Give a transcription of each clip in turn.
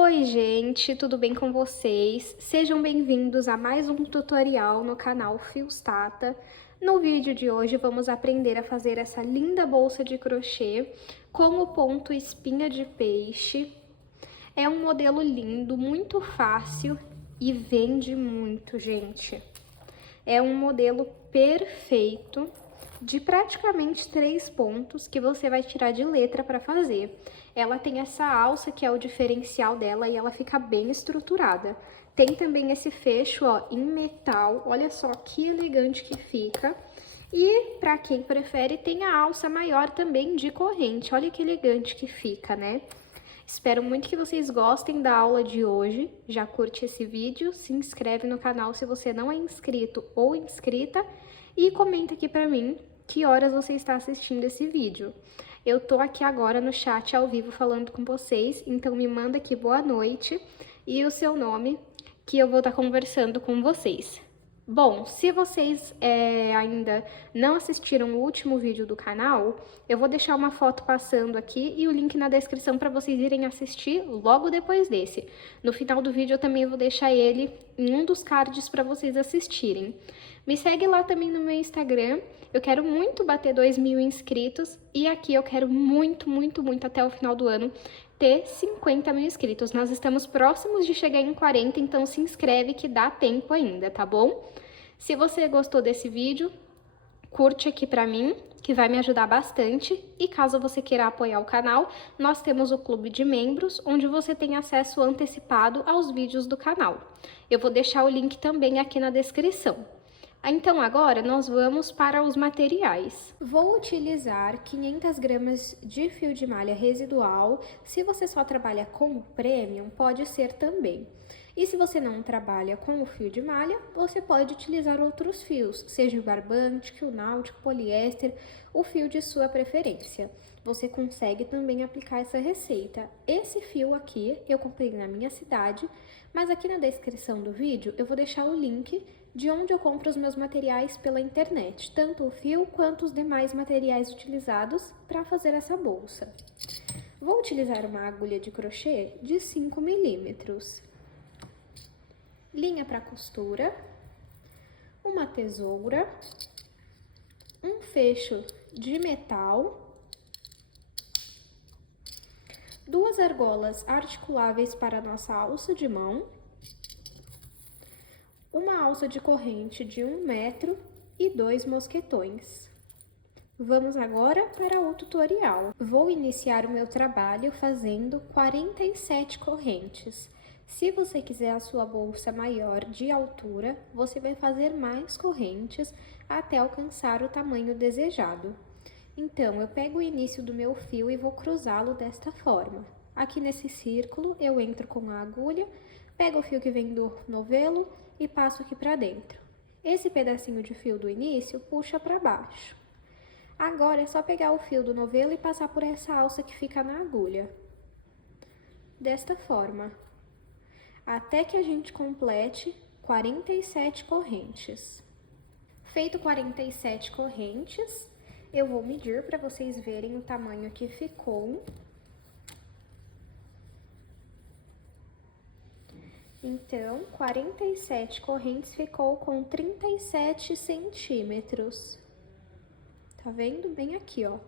Oi gente, tudo bem com vocês? Sejam bem-vindos a mais um tutorial no canal Fios Tata. No vídeo de hoje vamos aprender a fazer essa linda bolsa de crochê com o ponto espinha de peixe. É um modelo lindo, muito fácil e vende muito, gente. É um modelo perfeito de praticamente 3 pontos que você vai tirar de letra para fazer. Ela tem essa alça que é o diferencial dela e ela fica bem estruturada. Tem também esse fecho, ó, em metal, olha só que elegante que fica. E para quem prefere, tem a alça maior também de corrente, olha que elegante que fica, né? Espero muito que vocês gostem da aula de hoje. Já curte esse vídeo, se inscreve no canal se você não é inscrito ou inscrita e comenta aqui pra mim que horas você está assistindo esse vídeo. Eu tô aqui agora no chat ao vivo falando com vocês, então me manda aqui boa noite e o seu nome que eu vou estar conversando com vocês. Bom, se vocês ainda não assistiram o último vídeo do canal, eu vou deixar uma foto passando aqui e o link na descrição para vocês irem assistir logo depois desse. No final do vídeo eu também vou deixar ele em um dos cards para vocês assistirem. Me segue lá também no meu Instagram, eu quero muito bater 2.000 inscritos e aqui eu quero muito até o final do ano ter 50.000 inscritos. Nós estamos próximos de chegar em 40, então se inscreve que dá tempo ainda, tá bom? Se você gostou desse vídeo, curte aqui pra mim, que vai me ajudar bastante. E caso você queira apoiar o canal, nós temos o clube de membros, onde você tem acesso antecipado aos vídeos do canal. Eu vou deixar o link também aqui na descrição. Então agora nós vamos para os materiais. Vou utilizar 500 gramas de fio de malha residual. Se você só trabalha com o premium, pode ser também. E se você não trabalha com o fio de malha, você pode utilizar outros fios, seja o barbante, o náutico, poliéster, o fio de sua preferência. Você consegue também aplicar essa receita. Esse fio aqui eu comprei na minha cidade, mas aqui na descrição do vídeo eu vou deixar o link de onde eu compro os meus materiais pela internet, tanto o fio quanto os demais materiais utilizados para fazer essa bolsa. Vou utilizar uma agulha de crochê de 5 milímetros, linha para costura, uma tesoura, um fecho de metal, 2 argolas articuláveis para a nossa alça de mão, uma alça de corrente de 1 metro e 2 mosquetões. Vamos agora para o tutorial. Vou iniciar o meu trabalho fazendo 47 correntes. Se você quiser a sua bolsa maior de altura, você vai fazer mais correntes até alcançar o tamanho desejado. Então, eu pego o início do meu fio e vou cruzá-lo desta forma. Aqui nesse círculo, eu entro com a agulha, pego o fio que vem do novelo e passo aqui pra dentro. Esse pedacinho de fio do início puxa pra baixo. Agora é só pegar o fio do novelo e passar por essa alça que fica na agulha. Desta forma, até que a gente complete 47 correntes. Feito 47 correntes, eu vou medir para vocês verem o tamanho que ficou. Então, 47 correntes ficou com 37 centímetros. Tá vendo? Bem aqui, ó.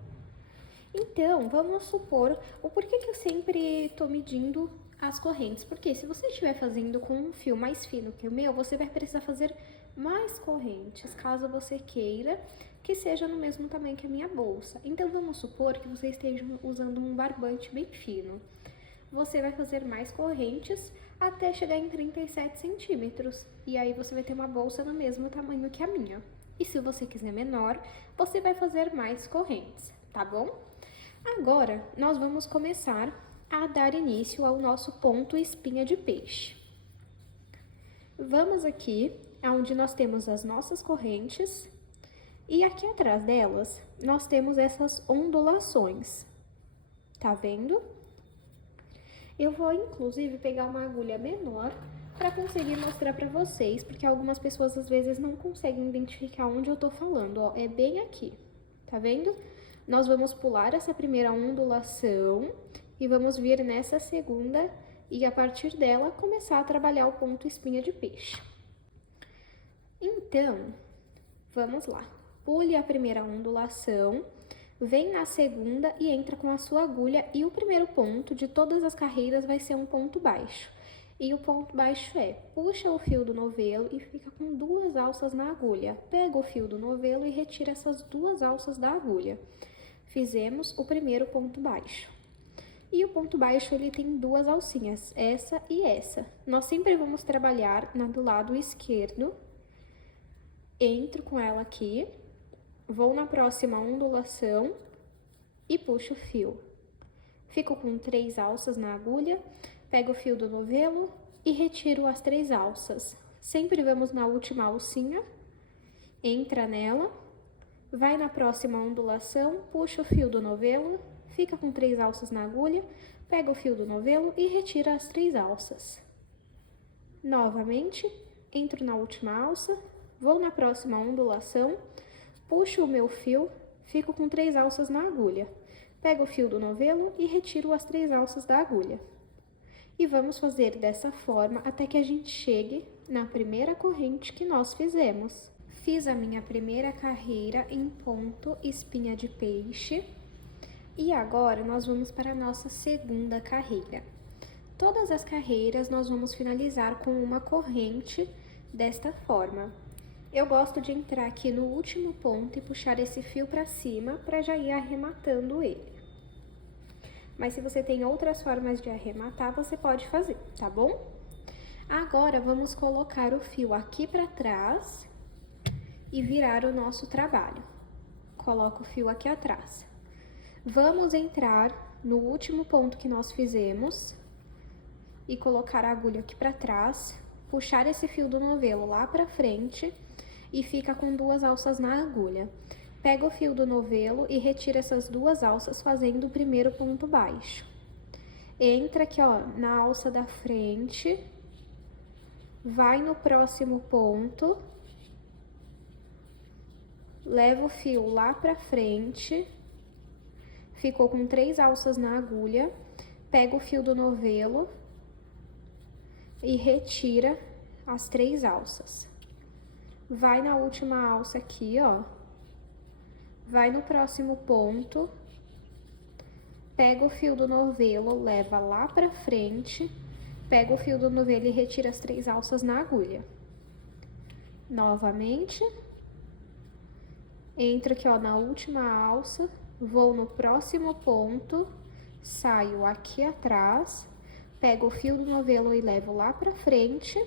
Então, vamos supor, o porquê que eu sempre tô medindo as correntes? Porque se você estiver fazendo com um fio mais fino que o meu, você vai precisar fazer mais correntes, caso você queira que seja no mesmo tamanho que a minha bolsa. Então, vamos supor que você esteja usando um barbante bem fino. Você vai fazer mais correntes até chegar em 37 centímetros. E aí você vai ter uma bolsa do mesmo tamanho que a minha. E se você quiser menor, você vai fazer mais correntes, tá bom? Agora, nós vamos começar a dar início ao nosso ponto espinha de peixe. Vamos aqui, onde nós temos as nossas correntes. E aqui atrás delas, nós temos essas ondulações. Tá vendo? Eu vou, inclusive, pegar uma agulha menor para conseguir mostrar para vocês, porque algumas pessoas, às vezes, não conseguem identificar onde eu tô falando, ó. É bem aqui, tá vendo? Nós vamos pular essa primeira ondulação e vamos vir nessa segunda e a partir dela começar a trabalhar o ponto espinha de peixe. Então, vamos lá. Pule a primeira ondulação, vem na segunda e entra com a sua agulha, e o primeiro ponto de todas as carreiras vai ser um ponto baixo. E o ponto baixo é, puxa o fio do novelo e fica com 2 alças na agulha. Pega o fio do novelo e retira essas 2 alças da agulha. Fizemos o primeiro ponto baixo. E o ponto baixo, ele tem 2 alcinhas, essa e essa. Nós sempre vamos trabalhar do lado esquerdo. Entro com ela aqui, vou na próxima ondulação e puxo o fio. Fico com 3 alças na agulha, pego o fio do novelo e retiro as 3 alças. Sempre vamos na última alcinha, entra nela, vai na próxima ondulação, puxa o fio do novelo, fica com 3 alças na agulha, pega o fio do novelo e retira as 3 alças. Novamente, entro na última alça, vou na próxima ondulação, puxo o meu fio, fico com 3 alças na agulha. Pego o fio do novelo e retiro as 3 alças da agulha. E vamos fazer dessa forma até que a gente chegue na primeira corrente que nós fizemos. Fiz a minha primeira carreira em ponto espinha de peixe. E agora nós vamos para a nossa segunda carreira. Todas as carreiras nós vamos finalizar com uma corrente desta forma. Eu gosto de entrar aqui no último ponto e puxar esse fio para cima para já ir arrematando ele. Mas se você tem outras formas de arrematar, você pode fazer, tá bom? Agora, vamos colocar o fio aqui para trás e virar o nosso trabalho. Coloco o fio aqui atrás. Vamos entrar no último ponto que nós fizemos e colocar a agulha aqui para trás, puxar esse fio do novelo lá para frente e fica com 2 alças na agulha. Pega o fio do novelo e retira essas 2 alças fazendo o primeiro ponto baixo. Entra aqui, ó, na alça da frente, vai no próximo ponto, leva o fio lá pra frente, ficou com 3 alças na agulha, pega o fio do novelo e retira as 3 alças. Vai na última alça aqui, ó, vai no próximo ponto, pega o fio do novelo, leva lá pra frente, pega o fio do novelo e retira as 3 alças na agulha. Novamente, entro aqui, ó, na última alça, vou no próximo ponto, saio aqui atrás, pego o fio do novelo e levo lá pra frente,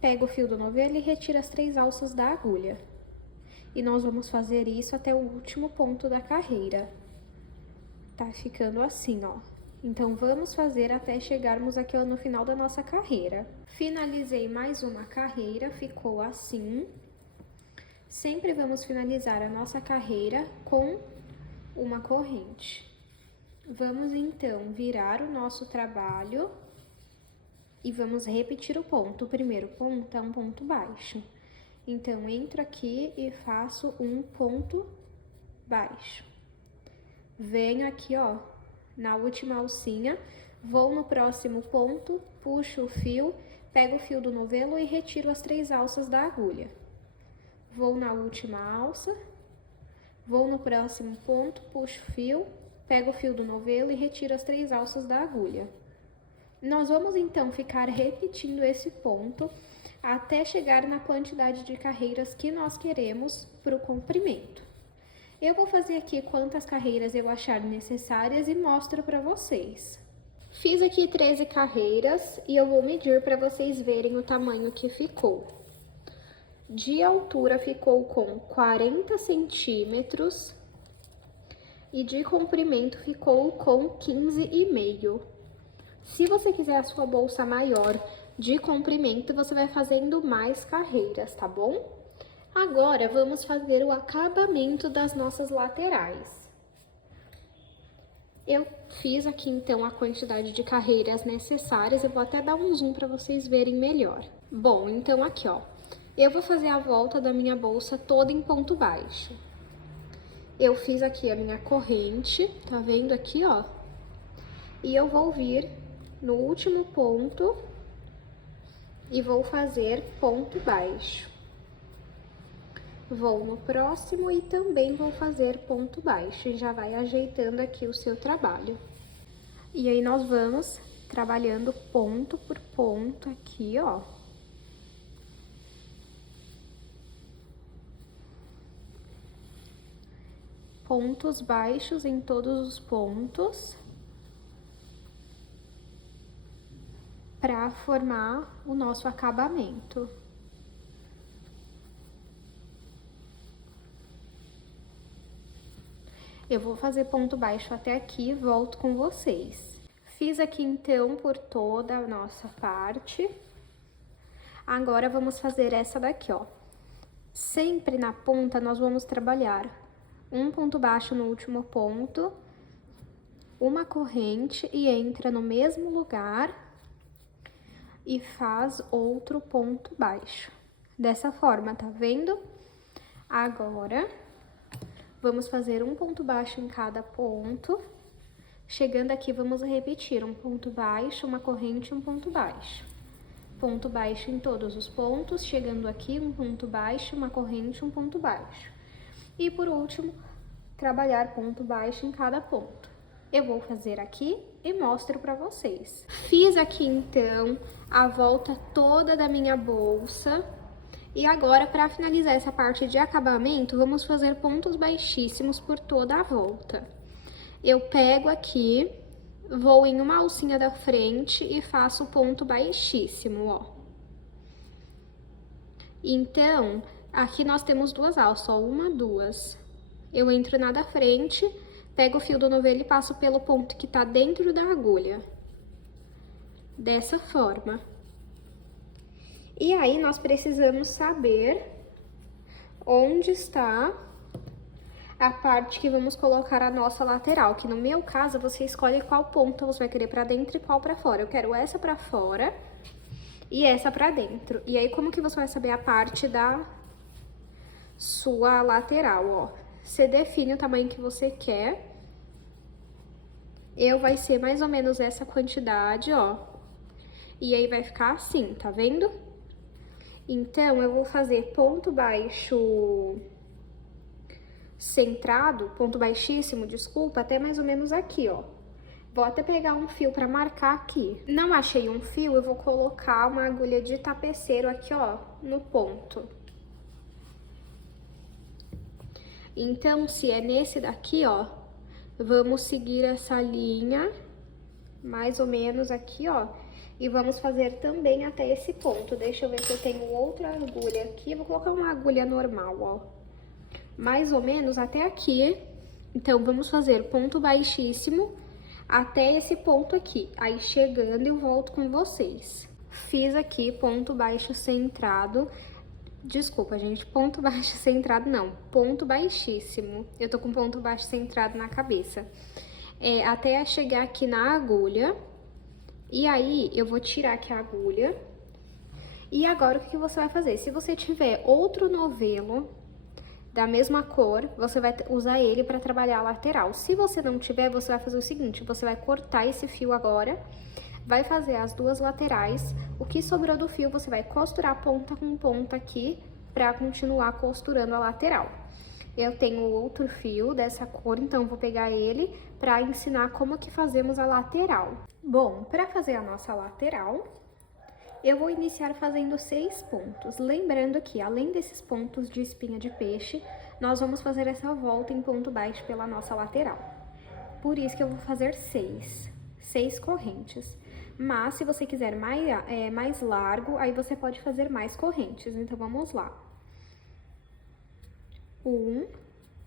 pego o fio do novelo e retiro as 3 alças da agulha. E nós vamos fazer isso até o último ponto da carreira. Tá ficando assim, ó. Então, vamos fazer até chegarmos aqui, ó, no final da nossa carreira. Finalizei mais uma carreira, ficou assim. Sempre vamos finalizar a nossa carreira com uma corrente. Vamos, então, virar o nosso trabalho e vamos repetir o ponto. O primeiro ponto é um ponto baixo. Então, entro aqui e faço um ponto baixo. Venho aqui, ó, na última alcinha, vou no próximo ponto, puxo o fio, pego o fio do novelo e retiro as 3 alças da agulha. Vou na última alça, vou no próximo ponto, puxo o fio, pego o fio do novelo e retiro as 3 alças da agulha. Nós vamos, então, ficar repetindo esse ponto até chegar na quantidade de carreiras que nós queremos para o comprimento. Eu vou fazer aqui quantas carreiras eu achar necessárias e mostro para vocês. Fiz aqui 13 carreiras e eu vou medir para vocês verem o tamanho que ficou. De altura ficou com 40 centímetros e de comprimento ficou com 15,5. Se você quiser a sua bolsa maior de comprimento, você vai fazendo mais carreiras, tá bom? Agora, vamos fazer o acabamento das nossas laterais. Eu fiz aqui, então, a quantidade de carreiras necessárias. Eu vou até dar um zoom para vocês verem melhor. Bom, então, aqui, ó. Eu vou fazer a volta da minha bolsa toda em ponto baixo. Eu fiz aqui a minha corrente, tá vendo aqui, ó? E eu vou vir no último ponto e vou fazer ponto baixo. Vou no próximo e também vou fazer ponto baixo, e já vai ajeitando aqui o seu trabalho. E aí, nós vamos trabalhando ponto por ponto aqui, ó. Pontos baixos em todos os pontos, para formar o nosso acabamento. Eu vou fazer ponto baixo até aqui e volto com vocês. Fiz aqui então por toda a nossa parte. Agora vamos fazer essa daqui, ó. Sempre na ponta nós vamos trabalhar um ponto baixo no último ponto, uma corrente e entra no mesmo lugar e faz outro ponto baixo. Dessa forma, tá vendo? Agora, vamos fazer um ponto baixo em cada ponto. Chegando aqui, vamos repetir um ponto baixo, uma corrente e um ponto baixo. Ponto baixo em todos os pontos, chegando aqui, um ponto baixo, uma corrente, um ponto baixo. E por último, trabalhar ponto baixo em cada ponto. Eu vou fazer aqui e mostro pra vocês. Fiz aqui então a volta toda da minha bolsa. E agora, para finalizar essa parte de acabamento, vamos fazer pontos baixíssimos por toda a volta. Eu pego aqui, vou em uma alcinha da frente e faço ponto baixíssimo, ó. Então, aqui nós temos duas alças, ó, uma, duas. Eu entro na da frente, pego o fio do novelo e passo pelo ponto que tá dentro da agulha. Dessa forma. E aí, nós precisamos saber onde está a parte que vamos colocar a nossa lateral, que no meu caso, você escolhe qual ponta você vai querer pra dentro e qual pra fora. Eu quero essa pra fora e essa pra dentro. E aí, como que você vai saber a parte da sua lateral, ó? Você define o tamanho que você quer. Vai ser mais ou menos essa quantidade, ó. E aí, vai ficar assim, tá vendo? Então, eu vou fazer ponto baixo centrado, ponto baixíssimo, desculpa, até mais ou menos aqui, ó. Vou até pegar um fio pra marcar aqui. Não achei um fio, eu vou colocar uma agulha de tapeceiro aqui, ó, no ponto. Então, se é nesse daqui, ó, vamos seguir essa linha, mais ou menos aqui, ó. E vamos fazer também até esse ponto. Deixa eu ver se eu tenho outra agulha aqui. Eu vou colocar uma agulha normal, ó. Mais ou menos até aqui. Então, vamos fazer ponto baixíssimo até esse ponto aqui. Aí, chegando, eu volto com vocês. Fiz aqui ponto baixo centrado. Desculpa, gente, ponto baixo centrado não. Ponto baixíssimo. Eu tô com ponto baixo centrado na cabeça. Até chegar aqui na agulha. E aí, eu vou tirar aqui a agulha. E agora, o que você vai fazer? Se você tiver outro novelo da mesma cor, você vai usar ele para trabalhar a lateral. Se você não tiver, você vai fazer o seguinte, você vai cortar esse fio agora, vai fazer as duas laterais. O que sobrou do fio, você vai costurar ponta com ponta aqui para continuar costurando a lateral. Eu tenho outro fio dessa cor, então vou pegar ele para ensinar como que fazemos a lateral. Bom, para fazer a nossa lateral, eu vou iniciar fazendo 6 pontos. Lembrando que, além desses pontos de espinha de peixe, nós vamos fazer essa volta em ponto baixo pela nossa lateral. Por isso que eu vou fazer 6 correntes. Mas, se você quiser mais largo, aí você pode fazer mais correntes. Então, vamos lá. 1,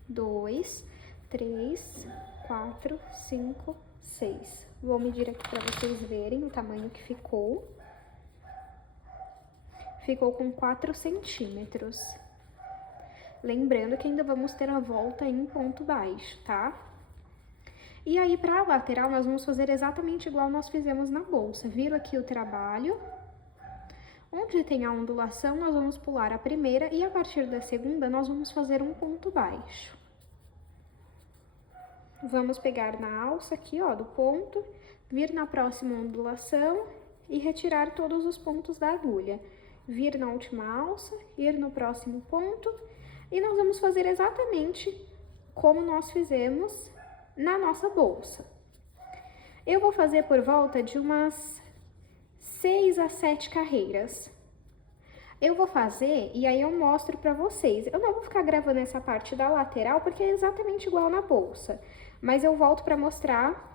2, 3, 4, 5, 6. Vou medir aqui para vocês verem o tamanho que ficou. Ficou com 4 centímetros. Lembrando que ainda vamos ter a volta em ponto baixo, tá? E aí, para a lateral, nós vamos fazer exatamente igual nós fizemos na bolsa. Viro aqui o trabalho. Onde tem a ondulação, nós vamos pular a primeira e a partir da segunda, nós vamos fazer um ponto baixo. Vamos pegar na alça aqui, ó, do ponto, vir na próxima ondulação e retirar todos os pontos da agulha. Vir na última alça, ir no próximo ponto, e nós vamos fazer exatamente como nós fizemos na nossa bolsa. Eu vou fazer por volta de umas 6 a 7 carreiras. Eu vou fazer e aí eu mostro pra vocês. Eu não vou ficar gravando essa parte da lateral porque é exatamente igual na bolsa, mas eu volto pra mostrar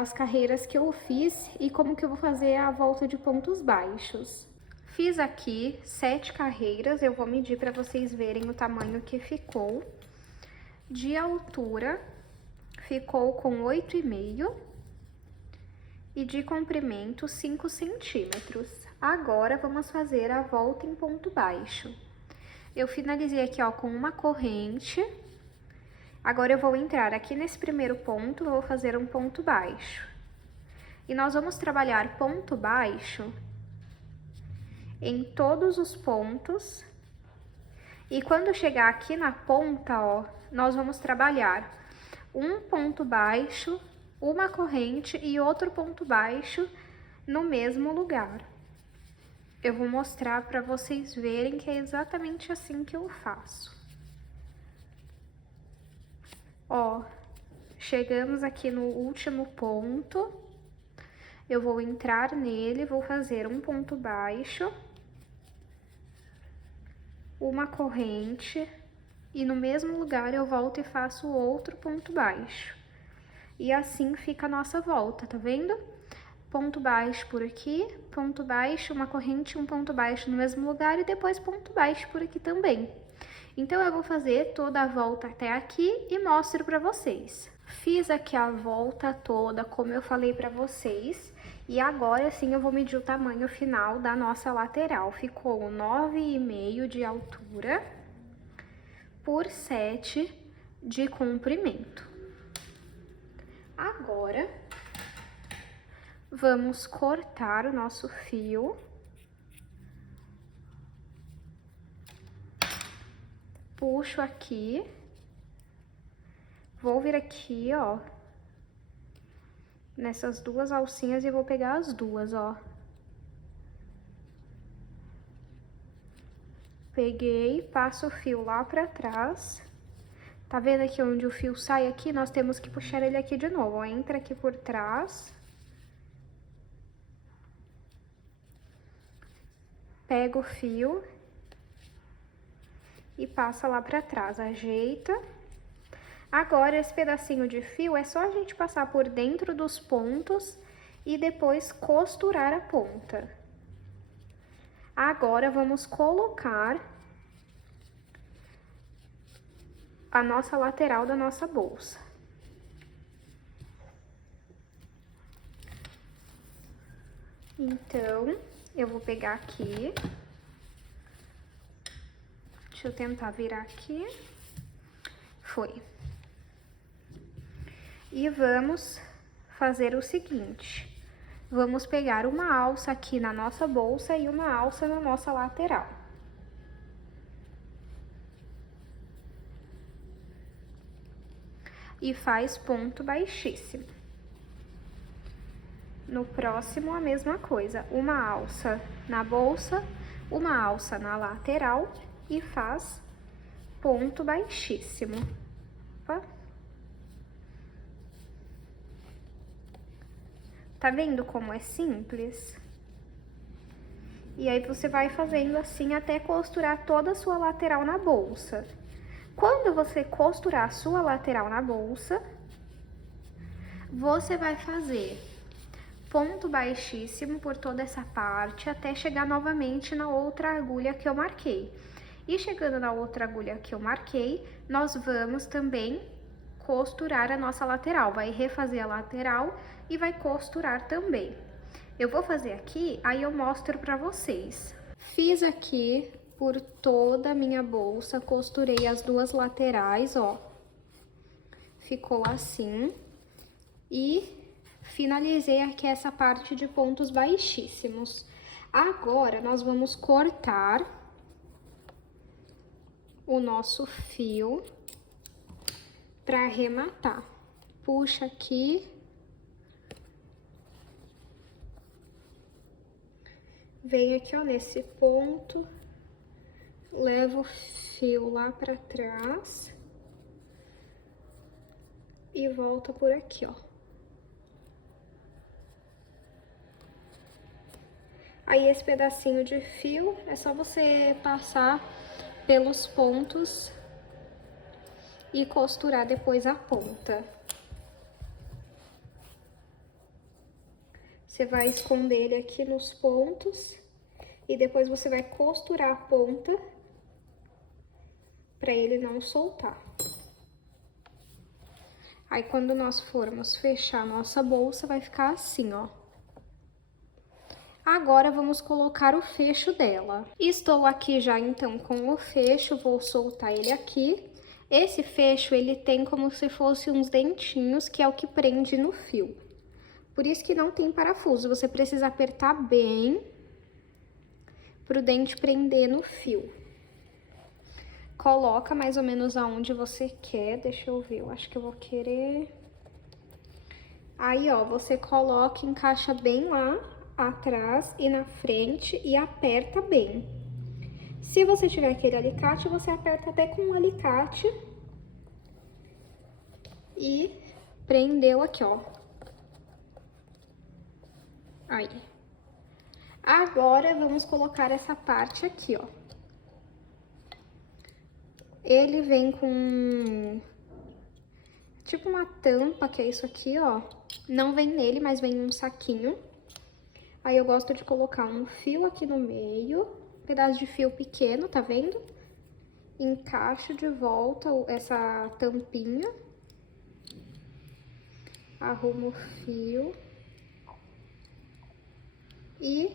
as carreiras que eu fiz e como que eu vou fazer a volta de pontos baixos. Fiz aqui 7 carreiras, eu vou medir para vocês verem o tamanho que ficou. De altura, ficou com 8,5 e de comprimento 5 centímetros. Agora, vamos fazer a volta em ponto baixo. Eu finalizei aqui, ó, com uma corrente. Agora, eu vou entrar aqui nesse primeiro ponto, vou fazer um ponto baixo. E nós vamos trabalhar ponto baixo em todos os pontos. E quando chegar aqui na ponta, ó, nós vamos trabalhar um ponto baixo, uma corrente e outro ponto baixo no mesmo lugar. Eu vou mostrar para vocês verem que é exatamente assim que eu faço. Ó, chegamos aqui no último ponto, eu vou entrar nele, vou fazer um ponto baixo, uma corrente, e no mesmo lugar eu volto e faço outro ponto baixo. E assim fica a nossa volta, tá vendo? Ponto baixo por aqui, ponto baixo, uma corrente, um ponto baixo no mesmo lugar e depois ponto baixo por aqui também. Então, eu vou fazer toda a volta até aqui e mostro pra vocês. Fiz aqui a volta toda, como eu falei pra vocês, e agora sim eu vou medir o tamanho final da nossa lateral. Ficou 9,5 de altura por 7 de comprimento. Agora, vamos cortar o nosso fio. Puxo aqui, vou vir aqui, ó, nessas duas alcinhas e vou pegar as duas, ó. Peguei, passo o fio lá pra trás. Tá vendo aqui onde o fio sai aqui? Nós temos que puxar ele aqui de novo, ó. Entra aqui por trás. Pega o fio e passa lá pra trás, ajeita. Agora, esse pedacinho de fio é só a gente passar por dentro dos pontos e depois costurar a ponta. Agora, vamos colocar a nossa lateral da nossa bolsa. Então, eu vou pegar aqui. Deixa eu tentar virar aqui. Foi. E vamos fazer o seguinte. Vamos pegar uma alça aqui na nossa bolsa e uma alça na nossa lateral. E faz ponto baixíssimo. No próximo, a mesma coisa. Uma alça na bolsa, uma alça na lateral e faz ponto baixíssimo. Opa. Tá vendo como é simples? E aí, você vai fazendo assim até costurar toda a sua lateral na bolsa. Quando você costurar a sua lateral na bolsa, você vai fazer ponto baixíssimo por toda essa parte, até chegar novamente na outra agulha que eu marquei. E chegando na outra agulha que eu marquei, nós vamos também costurar a nossa lateral. Vai refazer a lateral e vai costurar também. Eu vou fazer aqui, aí eu mostro pra vocês. Fiz aqui por toda a minha bolsa, costurei as duas laterais, ó. Ficou assim. E finalizei aqui essa parte de pontos baixíssimos. Agora, nós vamos cortar o nosso fio para arrematar. Puxa aqui Venho aqui, ó, nesse ponto, levo o fio lá pra trás e volta por aqui, ó. Aí, esse pedacinho de fio, é só você passar pelos pontos e costurar depois a ponta. Você vai esconder ele aqui nos pontos e depois você vai costurar a ponta para ele não soltar. Aí, quando nós formos fechar a nossa bolsa, vai ficar assim, ó. Agora, vamos colocar o fecho dela. Estou aqui já, então, com o fecho, vou soltar ele aqui. Esse fecho, ele tem como se fosse uns dentinhos, que é o que prende no fio. Por isso que não tem parafuso, você precisa apertar bem pro dente prender no fio. Coloca mais ou menos aonde você quer, deixa eu ver, eu acho que eu vou querer... Aí, ó, você coloca, encaixa bem lá atrás e na frente e aperta bem. Se você tiver aquele alicate, você aperta até com um alicate e prendeu aqui, ó. Aí. Agora, vamos colocar essa parte aqui, ó. Ele vem com tipo uma tampa, que é isso aqui, ó. Não vem nele, mas vem um saquinho. Aí eu gosto de colocar um fio aqui no meio, um pedaço de fio pequeno, tá vendo? Encaixo de volta essa tampinha. Arrumo o fio. E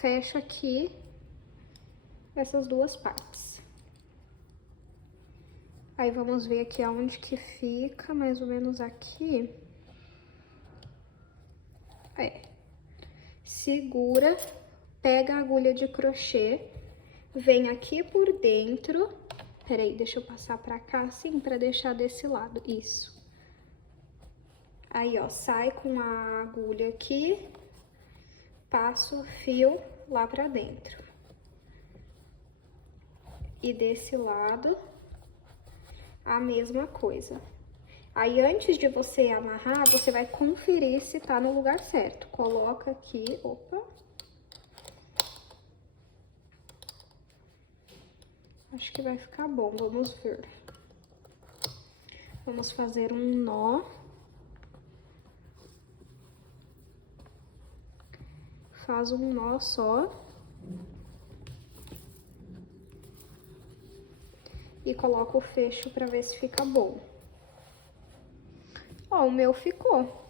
fecho aqui essas duas partes. Aí, vamos ver aqui aonde que fica, mais ou menos aqui. Segura, pega a agulha de crochê, vem aqui por dentro. Peraí, deixa eu passar pra cá, assim, pra deixar desse lado, isso. Aí, ó, sai com a agulha aqui, passo o fio lá pra dentro. E desse lado, a mesma coisa. Aí, antes de você amarrar, você vai conferir se tá no lugar certo. Coloca aqui, opa. Acho que vai ficar bom, vamos ver. Vamos fazer um nó. Faz um nó só. E coloca o fecho pra ver se fica bom. Ó, o meu ficou.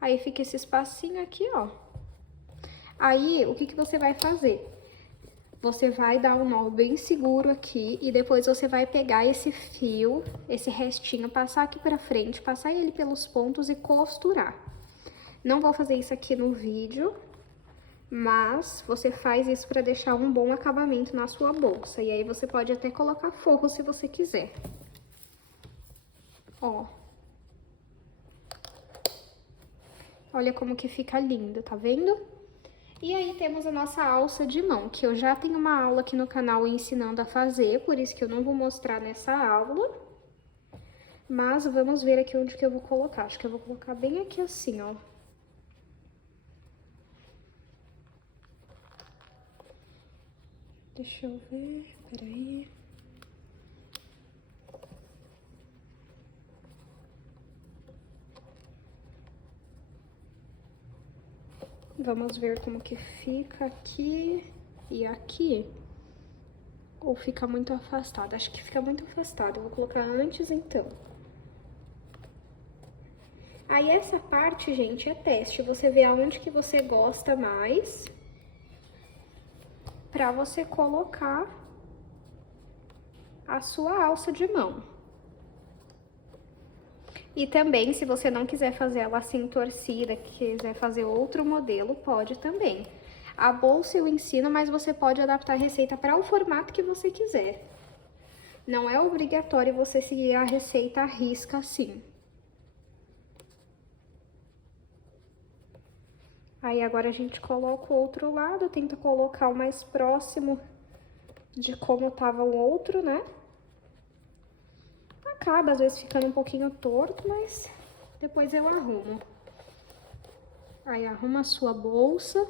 Aí, fica esse espacinho aqui, ó. Aí, o que que você vai fazer? Você vai dar um nó bem seguro aqui e depois você vai pegar esse fio, esse restinho, passar aqui pra frente, passar ele pelos pontos e costurar. Não vou fazer isso aqui no vídeo, mas você faz isso pra deixar um bom acabamento na sua bolsa. E aí, você pode até colocar forro se você quiser. Ó. Olha como que fica lindo, tá vendo? E aí, temos a nossa alça de mão, que eu já tenho uma aula aqui no canal ensinando a fazer, por isso que eu não vou mostrar nessa aula. Mas vamos ver aqui onde que eu vou colocar. Acho que eu vou colocar bem aqui assim, ó. Deixa eu ver, peraí. Vamos ver como que fica aqui e aqui. Ou fica muito afastado? Acho que fica muito afastado. Eu vou colocar antes, então. Aí, essa parte, gente, é teste. Você vê aonde que você gosta mais pra você colocar a sua alça de mão. E também, se você não quiser fazer ela assim torcida, quiser fazer outro modelo, pode também. A bolsa eu ensino, mas você pode adaptar a receita para o formato que você quiser. Não é obrigatório você seguir a receita à risca assim. Aí agora a gente coloca o outro lado, tenta colocar o mais próximo de como tava o outro, né? Acaba às vezes ficando um pouquinho torto, mas depois eu arrumo. Aí arruma a sua bolsa.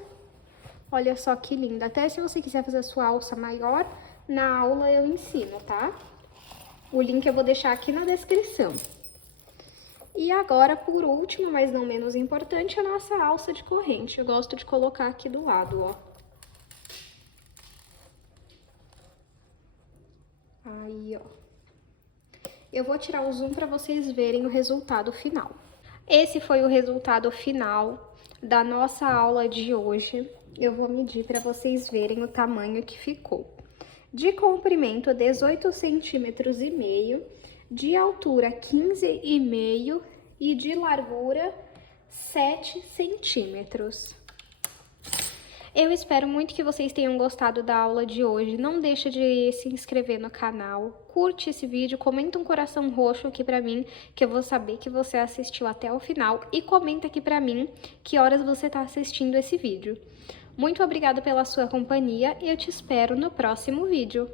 Olha só que linda. Até se você quiser fazer a sua alça maior, na aula eu ensino, tá? O link eu vou deixar aqui na descrição. E agora, por último, mas não menos importante, a nossa alça de corrente. Eu gosto de colocar aqui do lado, ó. Aí, ó. Eu vou tirar o zoom para vocês verem o resultado final. Esse foi o resultado final da nossa aula de hoje. Eu vou medir para vocês verem o tamanho que ficou. De comprimento, 18,5 centímetros, de altura, 15,5 e de largura, 7 centímetros. Eu espero muito que vocês tenham gostado da aula de hoje. Não deixa de se inscrever no canal, curte esse vídeo, comenta um coração roxo aqui pra mim, que eu vou saber que você assistiu até o final, e comenta aqui pra mim que horas você tá assistindo esse vídeo. Muito obrigada pela sua companhia e eu te espero no próximo vídeo.